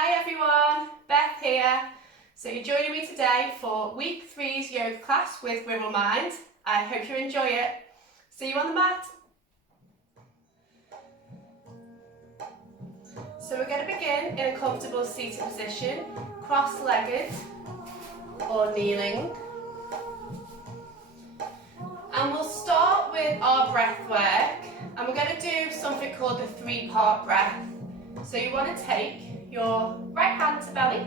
Hi everyone, Beth here. So you're joining me today for week 3's yoga class with Wiggle Mind. I hope you enjoy it. See you on the mat. So we're going to begin in a comfortable seated position, cross-legged or kneeling. And we'll start with our breath work, and we're going to do something called the 3-part breath. So you want to take your right hand to belly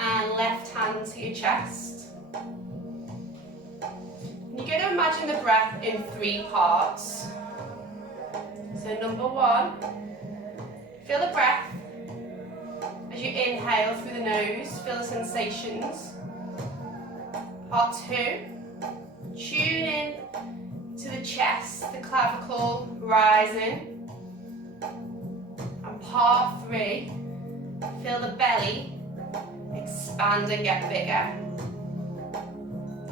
and left hand to your chest. And you're going to imagine the breath in 3 parts. So number 1, feel the breath as you inhale through the nose, feel the sensations. Part 2, tune in to the chest, the clavicle rising. And part 3, feel the belly expand and get bigger.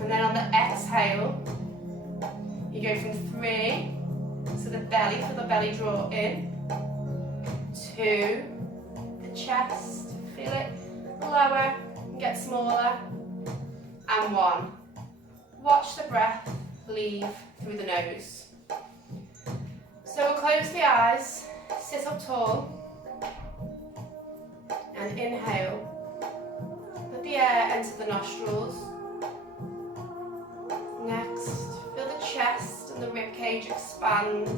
And then on the exhale, you go from 3 to the belly, feel the belly draw in, 2, the chest, feel it lower and get smaller, and 1. Watch the breath leave through the nose. So we'll close the eyes, sit up tall, and inhale. Let the air enter the nostrils. Next, feel the chest and the ribcage expand,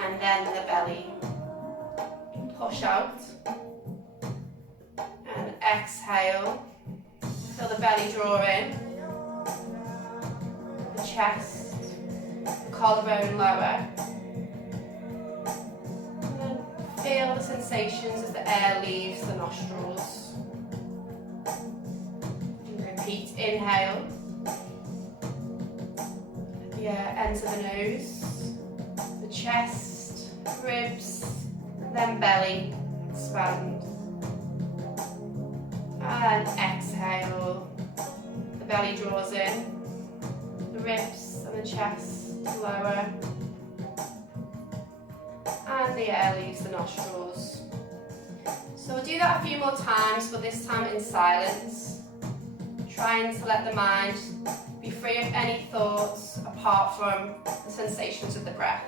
and then the belly. Push out, and exhale. Feel the belly draw in, the chest, the collarbone lower. And then feel the sensations as the air leaves the nostrils. And repeat, inhale. Let the air enter the nose, the chest, ribs, then belly, expand. And exhale. The belly draws in, the ribs and the chest lower, and the air leaves the nostrils. So we'll do that a few more times, but this time in silence, trying to let the mind be free of any thoughts apart from the sensations of the breath.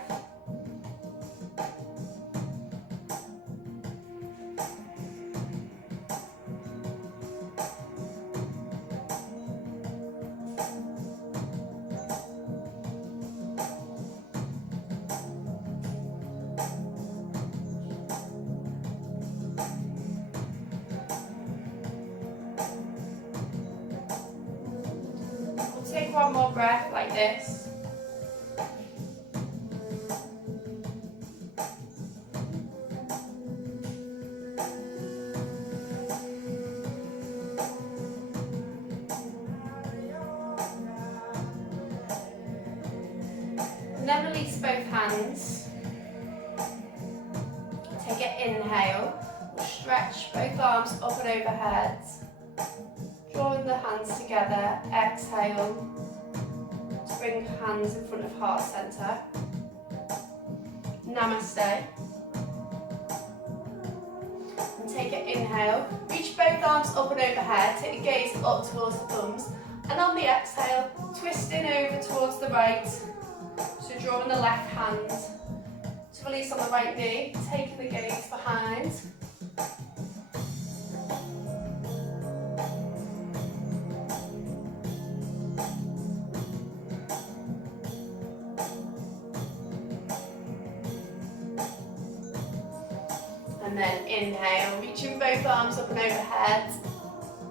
Take one more breath like this. And then release both hands. Take an inhale. We'll stretch both arms up and overhead. Drawing the hands together, exhale, to bring hands in front of heart center. Namaste. And take an inhale, reach both arms up and overhead, take the gaze up towards the thumbs, and on the exhale, twisting over towards the right. So drawing the left hand to release on the right knee, taking the gaze behind. And then inhale, reaching both arms up and overhead.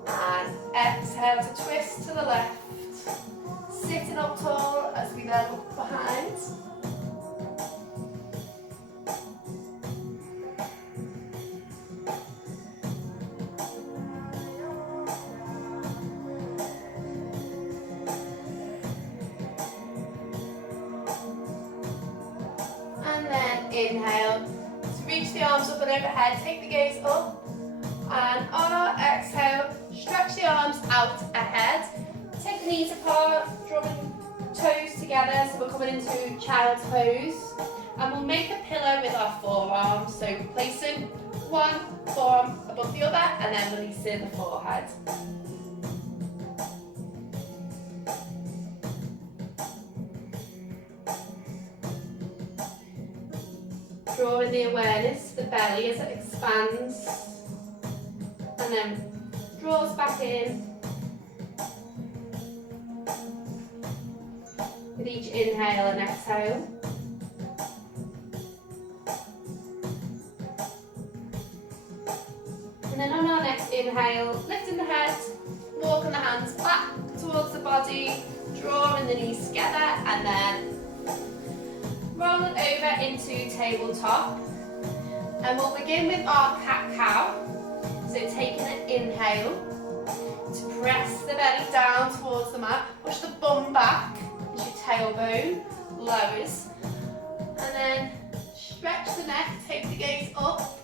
And exhale to twist to the left. Sitting up tall as we then look behind. And then inhale. Reach the arms up and overhead, take the gaze up, and on our exhale, stretch the arms out ahead, take the knees apart, drawing toes together, so we're coming into child's pose, and we'll make a pillow with our forearms, so placing one forearm above the other, and then releasing the forehead. Drawing the awareness to the belly as it expands, and then draws back in. With each inhale and exhale. And then on our next inhale, lifting the head, walking the hands back towards the body, drawing the knees together, and then rolling over into tabletop. And we'll begin with our cat-cow. So taking an inhale to press the belly down towards the mat, push the bum back as your tailbone lowers, and then stretch the neck, take the gaze up,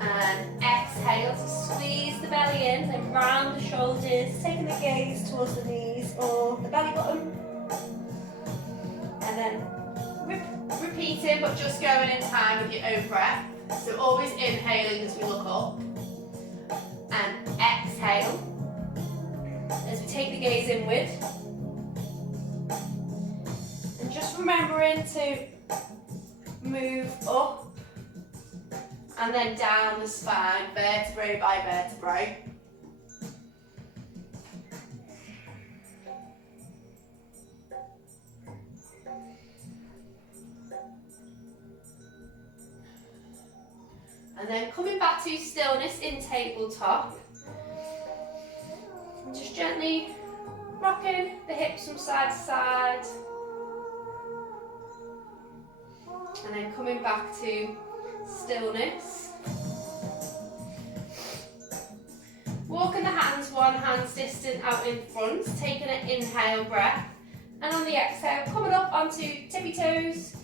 and exhale to squeeze the belly in, then round the shoulders, taking the gaze towards the knees or the belly button, and then repeating but just going in time with your own breath. So always inhaling as we look up, and exhale as we take the gaze inward. And just remembering to move up and then down the spine, vertebrae by vertebrae. And then coming back to stillness in tabletop. And just gently rocking the hips from side to side. And then coming back to stillness. Walking the hands one hand's distant out in front, taking an inhale breath. And on the exhale, coming up onto tippy toes.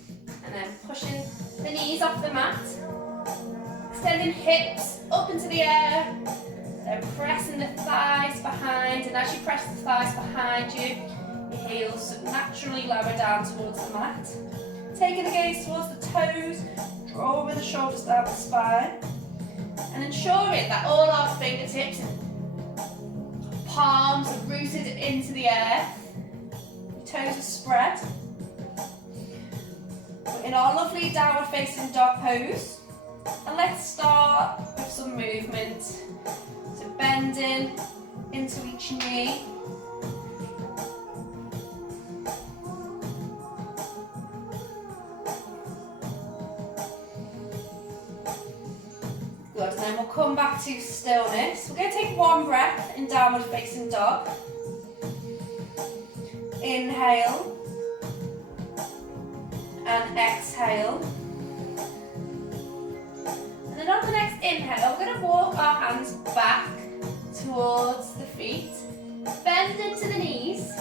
And then pushing the knees off the mat. Extending hips up into the air, then pressing the thighs behind, and as you press the thighs behind you, your heels naturally lower down towards the mat. Taking the gaze towards the toes, drawing the shoulders down the spine, and ensuring that all our fingertips and palms are rooted into the earth. Your toes are spread. We're in our lovely downward facing dog pose. And let's start with some movement. So bending into each knee. Good, and then we'll come back to stillness. We're going to take one breath in downward facing dog. Inhale. And exhale. And on the next inhale, we're going to walk our hands back towards the feet. Bend into the knees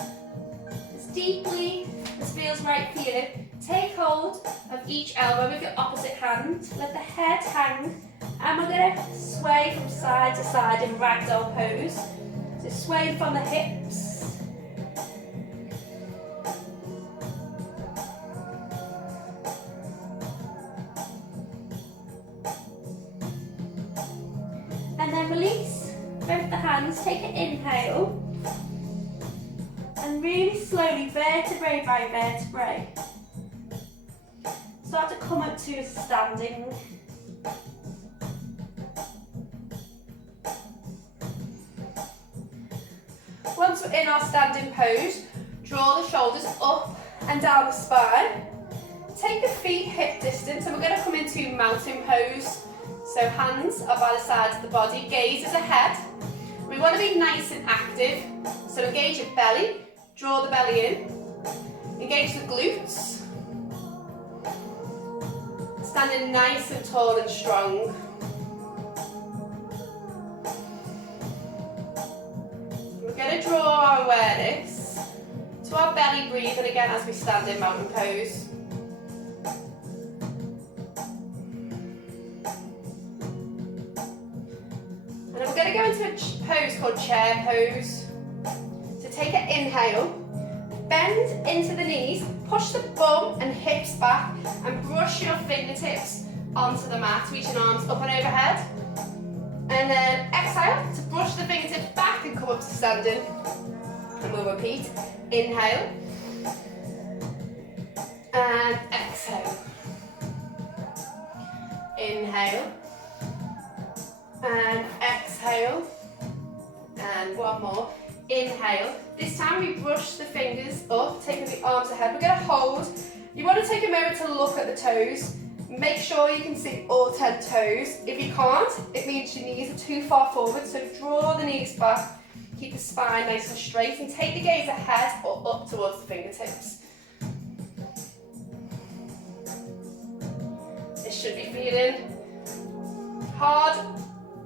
as deeply as feels right for you. Take hold of each elbow with your opposite hand. Let the head hang. And we're going to sway from side to side in ragdoll pose. So sway from the hips. And then release both the hands, take an inhale, and really slowly, vertebrae by vertebrae, start to come up to a standing. Once we're in our standing pose, draw the shoulders up and down the spine. Take the feet hip distance, and we're going to come into mountain pose. So hands are by the sides of the body, gaze is ahead. We want to be nice and active, so engage your belly, draw the belly in, engage the glutes, standing nice and tall and strong. We're going to draw our awareness to our belly breathing again as we stand in mountain pose. We're going to go into a pose called chair pose. So take an inhale, bend into the knees, push the bum and hips back, and brush your fingertips onto the mat, reaching arms up and overhead. And then exhale to brush the fingertips back and come up to standing. And we'll repeat. Inhale. And exhale. Inhale. And exhale. And one more. Inhale. This time we brush the fingers up, taking the arms ahead. We're going to hold. You want to take a moment to look at the toes. Make sure you can see all 10 toes. If you can't, it means your knees are too far forward. So draw the knees back. Keep the spine nice and straight. And take the gaze ahead or up towards the fingertips. This should be feeling hard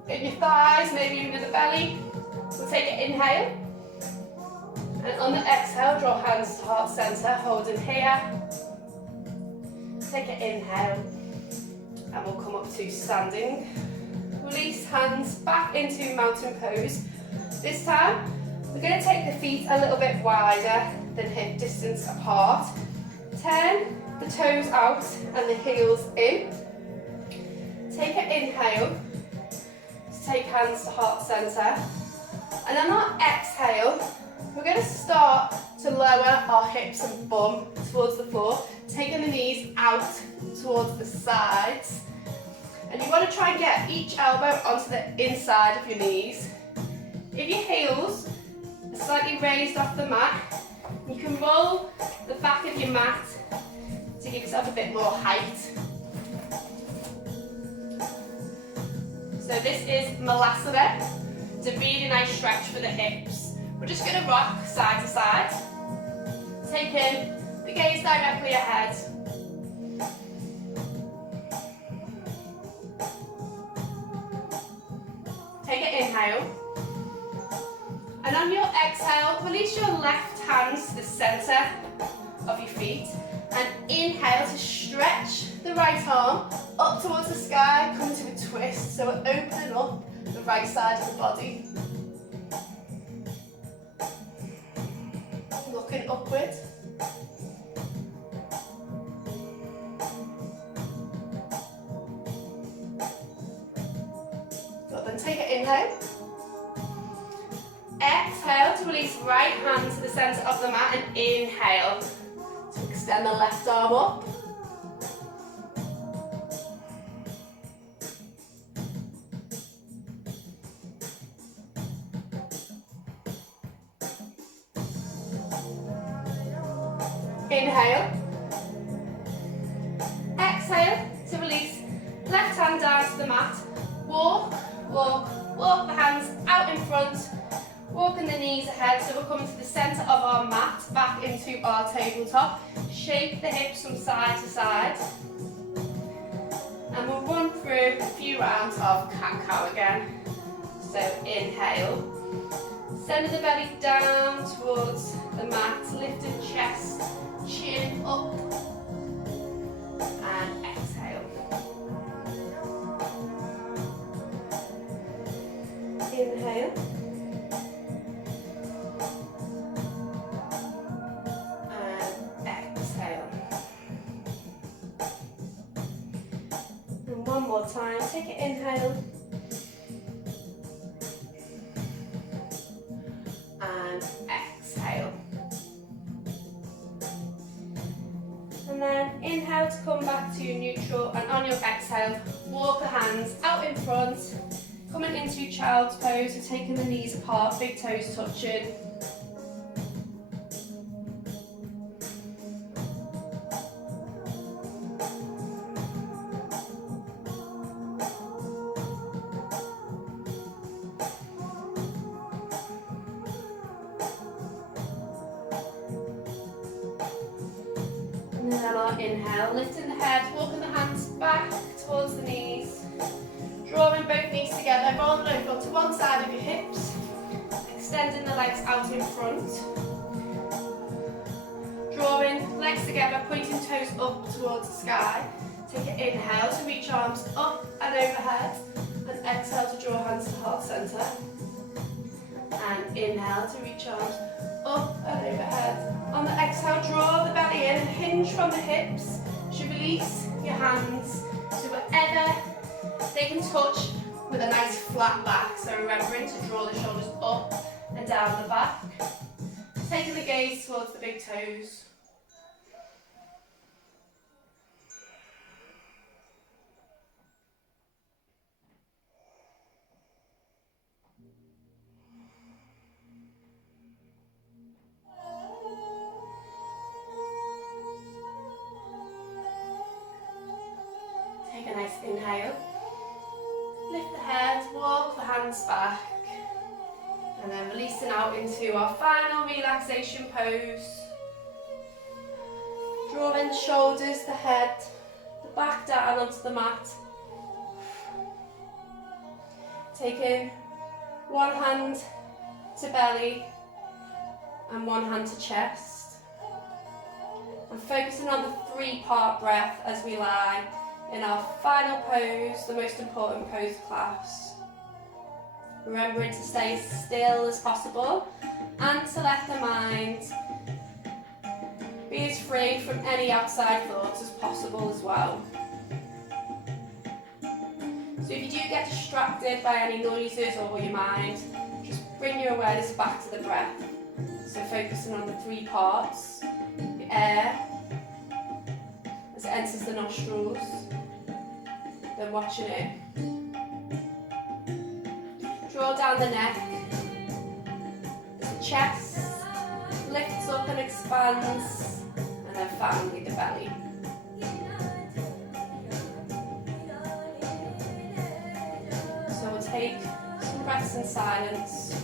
in your thighs, maybe even in the belly. We'll take an inhale. And on the exhale, draw hands to heart center, holding here. Take an inhale. And we'll come up to standing. Release hands back into mountain pose. This time, we're going to take the feet a little bit wider than hip distance apart. Turn the toes out and the heels in. Take an inhale. Take hands to heart center. And on our exhale, we're going to start to lower our hips and bum towards the floor, taking the knees out towards the sides. And you want to try and get each elbow onto the inside of your knees. If your heels are slightly raised off the mat, you can roll the back of your mat to give yourself a bit more height. So this is Malasana. It's a really nice stretch for the hips. We're just going to rock side to side. Taking the gaze directly ahead. Take an inhale. And on your exhale, release your left hand to the center of your feet. And inhale to stretch the right arm up towards the sky, come to a twist. So we're opening up the right side of the body. Looking upward. Good, then take an inhale. Exhale to release right hand to the center of the mat and inhale to extend the left arm up. Inhale. Exhale to release left hand down to the mat. Walk, walk, walk the hands out in front. Walking the knees ahead, so we're coming to the centre of our mat, back into our tabletop. Shake the hips from side to side. And we'll run through a few rounds of cat-cow again. So inhale. Send the belly down towards the mat, lifting chest, chin up. And exhale. Inhale. One more time, take an inhale and exhale. And then inhale to come back to neutral, and on your exhale, walk the hands out in front, coming into child's pose, so taking the knees apart, big toes touching. And then on our inhale, lifting the head, walking the hands back towards the knees, drawing both knees together, rolling over to one side of your hips, extending the legs out in front, drawing legs together, pointing toes up towards the sky. Take an inhale to reach arms up and overhead, and exhale to draw hands to heart center. And inhale to reach arms up and overhead. On the exhale, draw the belly in, hinge from the hips. You release your hands to together. They can touch with a nice flat back, so remembering to draw the shoulders up and down the back. Taking the gaze towards the big toes. Take a nice inhale. Lift the head, walk the hands back. And then releasing out into our final relaxation pose. Drawing the shoulders, the head, the back down onto the mat. Taking one hand to belly and one hand to chest. And focusing on the 3-part breath as we lie in our final pose, the most important pose of class. Remembering to stay as still as possible and to let the mind be as free from any outside thoughts as possible as well. So if you do get distracted by any noises or your mind, just bring your awareness back to the breath. So focusing on the 3 parts, the air as it enters the nostrils, then watching it. Draw down the neck, the chest lifts up and expands, and then finally the belly. So we'll take some breaths in silence.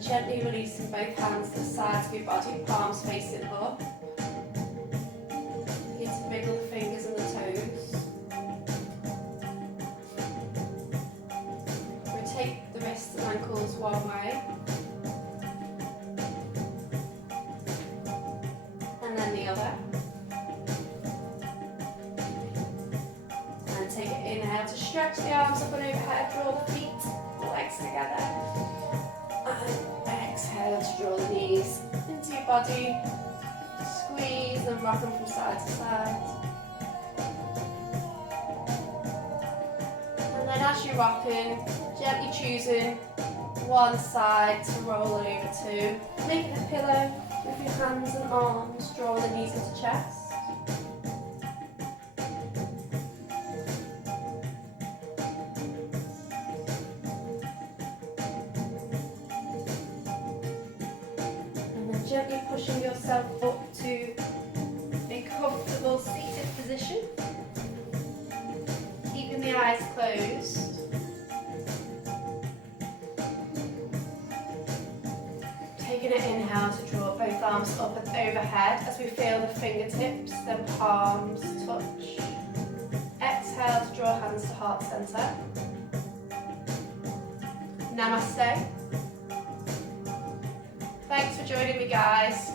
Gently releasing both hands to the sides of your body, palms facing up. Begin to wiggle the fingers and the toes. Rotate the wrists and ankles one way. And then the other. And take an inhale to stretch the arms up and overhead, draw the feet, the legs together. And exhale to draw the knees into your body, squeeze and rock them from side to side. And then as you're rocking, gently choosing one side to roll over to, making a pillow with your hands and arms, draw the knees into chest. Gently pushing yourself up to a comfortable seated position. Keeping the eyes closed. Taking an inhale to draw both arms up and overhead as we feel the fingertips, then palms touch. Exhale to draw hands to heart center. Namaste. Thanks for joining me, guys.